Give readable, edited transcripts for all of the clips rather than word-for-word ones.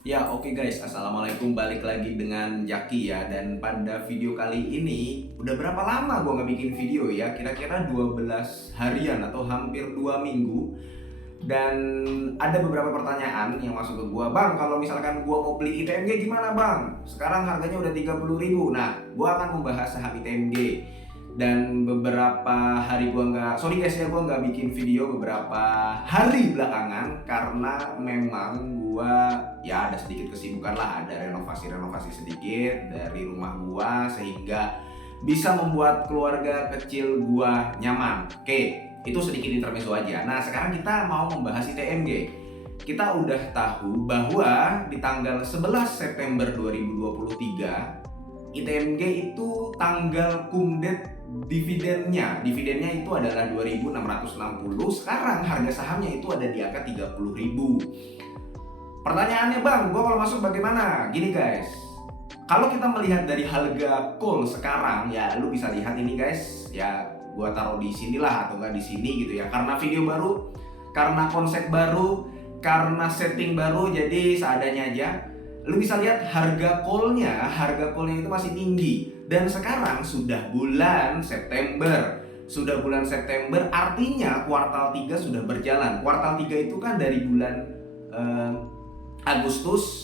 Ya oke guys, assalamualaikum, balik lagi dengan Jaki ya. Dan pada video kali ini, udah berapa lama gue nggak bikin video ya? Kira-kira 12 harian atau hampir 2 minggu. Dan ada beberapa pertanyaan yang masuk ke gue. Bang, kalau misalkan gue mau beli ITMG gimana bang? Sekarang harganya udah 30.000. Nah, gue akan membahas saham ITMG. Dan beberapa hari gua nggak, sorry guys ya, gua nggak bikin video beberapa hari belakangan karena memang gua ya ada sedikit kesibukan lah, ada renovasi sedikit dari rumah gua sehingga bisa membuat keluarga kecil gua nyaman. Oke, itu sedikit intermezzo aja. Nah, sekarang kita mau membahas ITMG. Kita udah tahu bahwa di tanggal 11 September 2023 ITMG itu tanggal kumdet dividennya itu adalah 2.660. Sekarang harga sahamnya itu ada di angka 30.000. Pertanyaannya bang, gua kalau masuk bagaimana? Gini guys, kalau kita melihat dari harga call sekarang ya, lu bisa lihat ini guys ya, gua taruh di sinilah atau enggak di sini gitu ya, karena video baru, karena konsep baru, karena setting baru, jadi seadanya aja. Lu bisa lihat harga call-nya itu masih tinggi. Dan sekarang sudah bulan September. Sudah bulan September artinya kuartal 3 sudah berjalan. Kuartal 3 itu kan dari bulan Agustus,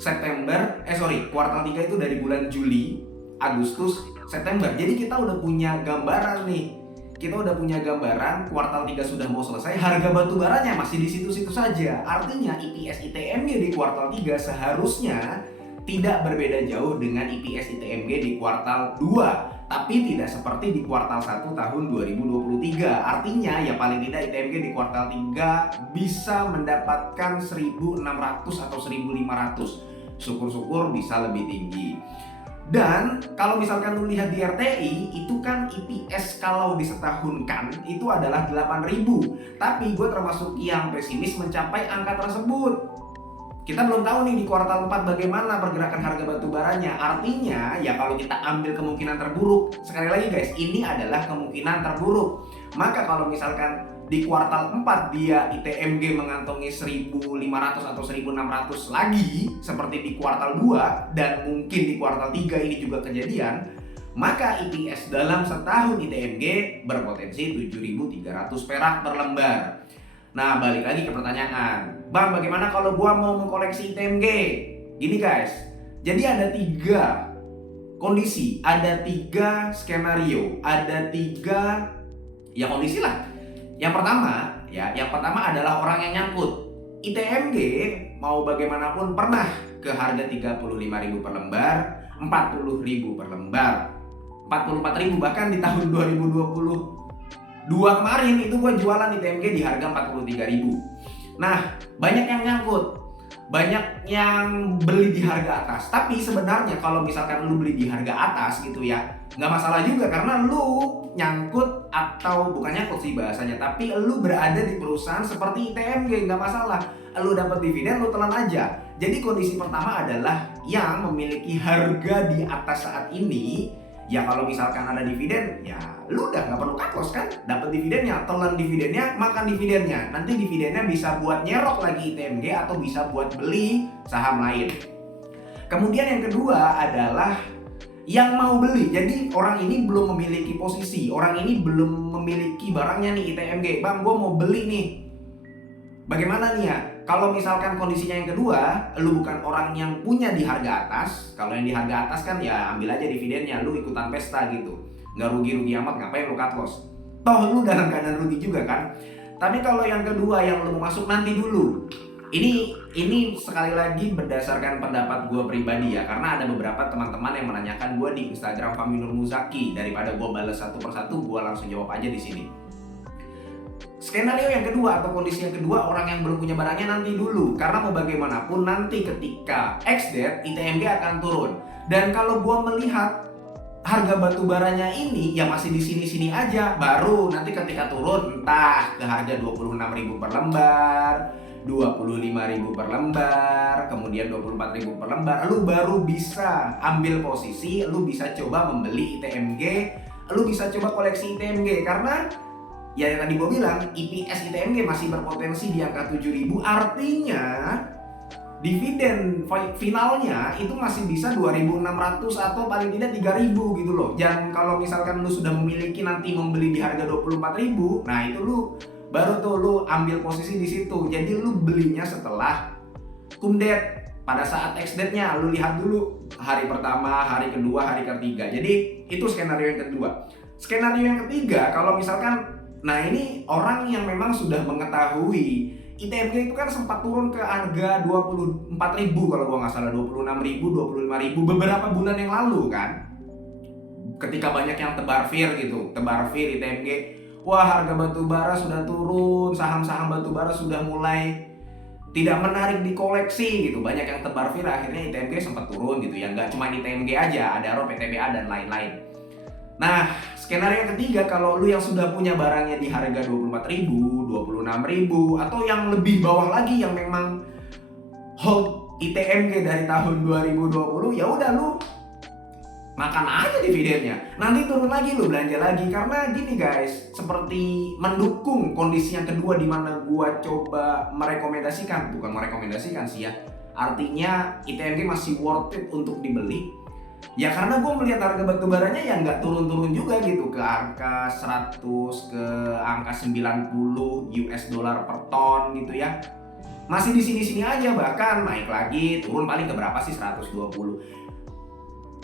September, kuartal 3 itu dari bulan Juli, Agustus, September. Jadi kita udah punya gambaran nih. Kita udah punya gambaran kuartal 3 sudah mau selesai, harga batu baranya masih di situ-situ saja. Artinya EPS ITMG di kuartal 3 seharusnya tidak berbeda jauh dengan EPS ITMG di kuartal 2, tapi tidak seperti di kuartal 1 tahun 2023. Artinya ya paling tidak ITMG di kuartal 3 bisa mendapatkan 1.600 atau 1.500. Syukur-syukur bisa lebih tinggi. Dan kalau misalkan lu lihat di RTI, itu kan EPS kalau disetahunkan itu adalah 8.000. Tapi gue termasuk yang pesimis mencapai angka tersebut. Kita belum tahu nih di kuartal 4 bagaimana pergerakan harga batu baranya. Artinya ya kalau kita ambil kemungkinan terburuk, sekali lagi guys, ini adalah kemungkinan terburuk. Maka kalau misalkan di kuartal 4 dia ITMG mengantongi 1.500 atau 1.600 lagi seperti di kuartal 2 dan mungkin di kuartal 3 ini juga kejadian, maka EPS dalam setahun ITMG berpotensi 7.300 perak per lembar. Nah, balik lagi ke pertanyaan, bang bagaimana kalau gua mau mengkoleksi ITMG? Gini guys, jadi ada 3 kondisi, ada 3 skenario, ada 3 ya kondisi lah. Yang pertama adalah orang yang nyangkut. ITMG mau bagaimanapun pernah ke harga 35.000 per lembar, 40.000 per lembar, 44.000, bahkan di tahun 2022 kemarin itu gue jualan ITMG di harga 43.000. Nah, banyak yang nyangkut, banyak yang beli di harga atas. Tapi sebenarnya kalau misalkan lu beli di harga atas gitu ya, nggak masalah juga karena lu nyangkut, atau bukan nyangkut sih bahasanya, tapi lu berada di perusahaan seperti ITMG, nggak masalah. Lu dapat dividen, lu telan aja. Jadi kondisi pertama adalah yang memiliki harga di atas saat ini. Ya kalau misalkan ada dividen, ya lu udah nggak perlu cut loss kan, dapat dividennya, telan dividennya, makan dividennya. Nanti dividennya bisa buat nyerok lagi ITMG atau bisa buat beli saham lain. Kemudian yang kedua adalah yang mau beli. Jadi orang ini belum memiliki posisi, orang ini belum memiliki barangnya nih ITMG. Bang, gue mau beli nih. Bagaimana nih ya? Kalau misalkan kondisinya yang kedua, lu bukan orang yang punya di harga atas. Kalau yang di harga atas kan ya ambil aja dividennya, lu ikutan pesta gitu. Nggak rugi-rugi amat, ngapain lu cut loss? Toh lu dalam keadaan rugi juga kan? Tapi kalau yang kedua yang lu mau masuk nanti dulu. Ini sekali lagi berdasarkan pendapat gue pribadi ya, karena ada beberapa teman-teman yang menanyakan gue di Instagram Fahmi Nur Muzaki. Daripada gue balas satu persatu, gue langsung jawab aja di sini. Skenario yang kedua atau kondisi yang kedua, orang yang belum punya barangnya nanti dulu, karena mau bagaimanapun nanti ketika ex-date ITMG akan turun. Dan kalau gue melihat harga batu baranya ini ya masih di sini-sini aja, baru nanti ketika turun entah ke harga 26.000 per lembar, 25.000 per lembar, kemudian 24.000 per lembar, lu baru bisa ambil posisi, lu bisa coba membeli ITMG, lu bisa coba koleksi ITMG. Karena ya yang tadi gue bilang, EPS ITMG masih berpotensi di angka 7.000, artinya dividen finalnya itu masih bisa 2.600 atau paling tidak 3.000 gitu loh. Dan kalau misalkan lu sudah memiliki nanti membeli di harga 24.000, nah itu lu baru tuh lu ambil posisi di situ. Jadi lu belinya setelah cum date. Pada saat ex date-nya lu lihat dulu hari pertama, hari kedua, hari ketiga. Jadi itu skenario yang kedua. Skenario yang ketiga, kalau misalkan, nah ini orang yang memang sudah mengetahui ITMG itu kan sempat turun ke harga 24.000 kalau gua nggak salah, 26.000, 25.000 beberapa bulan yang lalu kan. Ketika banyak yang tebar fear gitu, tebar fear ITMG, wah harga batu bara sudah turun, saham-saham batu bara sudah mulai tidak menarik di koleksi gitu. Banyak yang tebar viral, akhirnya ITMG sempat turun gitu ya. Nggak cuma ITMG aja, ada Adaro, PTBA dan lain-lain. Nah, skenario yang ketiga, kalau lu yang sudah punya barangnya di harga 24.000, 26.000 atau yang lebih bawah lagi yang memang hold ITMG dari tahun 2020, ya udah lu makan aja dividennya. Nanti turun lagi lu belanja lagi. Karena gini guys, seperti mendukung kondisi yang kedua di mana gua coba merekomendasikan, bukan merekomendasikan sih ya. Artinya ITMG masih worth it untuk dibeli. Ya karena gua melihat harga batubaranya yang nggak turun-turun juga gitu ke angka 100, ke angka 90 US dollar per ton gitu ya. Masih di sini-sini aja, bahkan naik lagi, turun paling ke berapa sih, 120.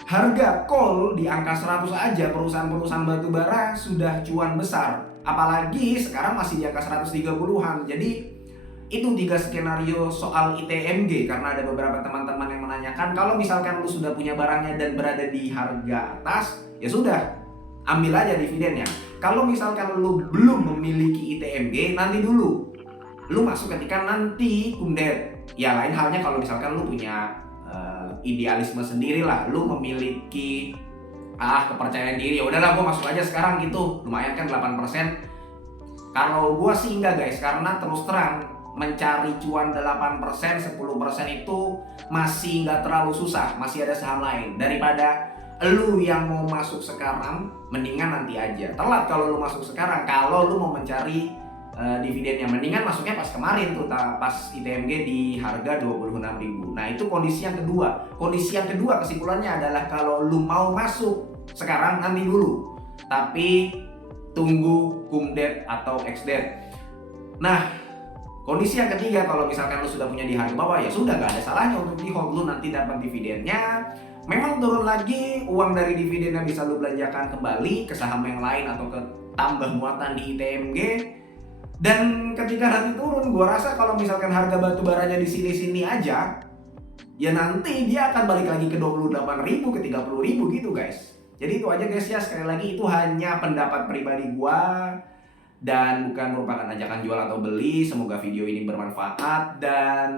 Harga coal di angka 100 aja perusahaan-perusahaan batubara sudah cuan besar. Apalagi sekarang masih di angka 130-an. Jadi itu 3 skenario soal ITMG. Karena ada beberapa teman-teman yang menanyakan, kalau misalkan lu sudah punya barangnya dan berada di harga atas, ya sudah, ambil aja dividennya. Kalau misalkan lu belum memiliki ITMG, nanti dulu. Lu masuk ketika nanti cum date. Ya lain halnya kalau misalkan lu punya idealisme sendiri lah, lu memiliki kepercayaan diri, ya udahlah gua masuk aja sekarang gitu, lumayan kan 8%. Kalau gua sih enggak guys, karena terus terang mencari cuan 8%, 10% itu masih nggak terlalu susah, masih ada saham lain. Daripada lu yang mau masuk sekarang, mendingan nanti aja. Telat kalau lu masuk sekarang, kalau lu mau mencari dividennya, mendingan masuknya pas kemarin tuh, pas ITMG di harga 26.000. Nah itu kondisi yang kedua. Kondisi yang kedua kesimpulannya adalah kalau lu mau masuk sekarang, nanti dulu, tapi tunggu cum date atau ex date. Nah kondisi yang ketiga, kalau misalkan lu sudah punya di harga bawah, ya sudah, gak ada salahnya untuk di hold. Lu nanti dapat dividennya, memang turun lagi, uang dari dividennya bisa lu belanjakan kembali ke saham yang lain atau ke tambah muatan di ITMG. Dan ketika nanti turun, gua rasa kalau misalkan harga batu baranya di sini-sini aja, ya nanti dia akan balik lagi ke 28.000, ke 30.000 gitu guys. Jadi itu aja guys ya, sekali lagi itu hanya pendapat pribadi gua dan bukan merupakan ajakan jual atau beli. Semoga video ini bermanfaat dan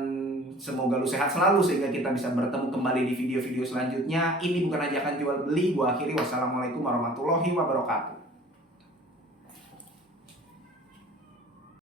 semoga lu sehat selalu sehingga kita bisa bertemu kembali di video-video selanjutnya. Ini bukan ajakan jual beli. Gua akhiri, wassalamualaikum warahmatullahi wabarakatuh.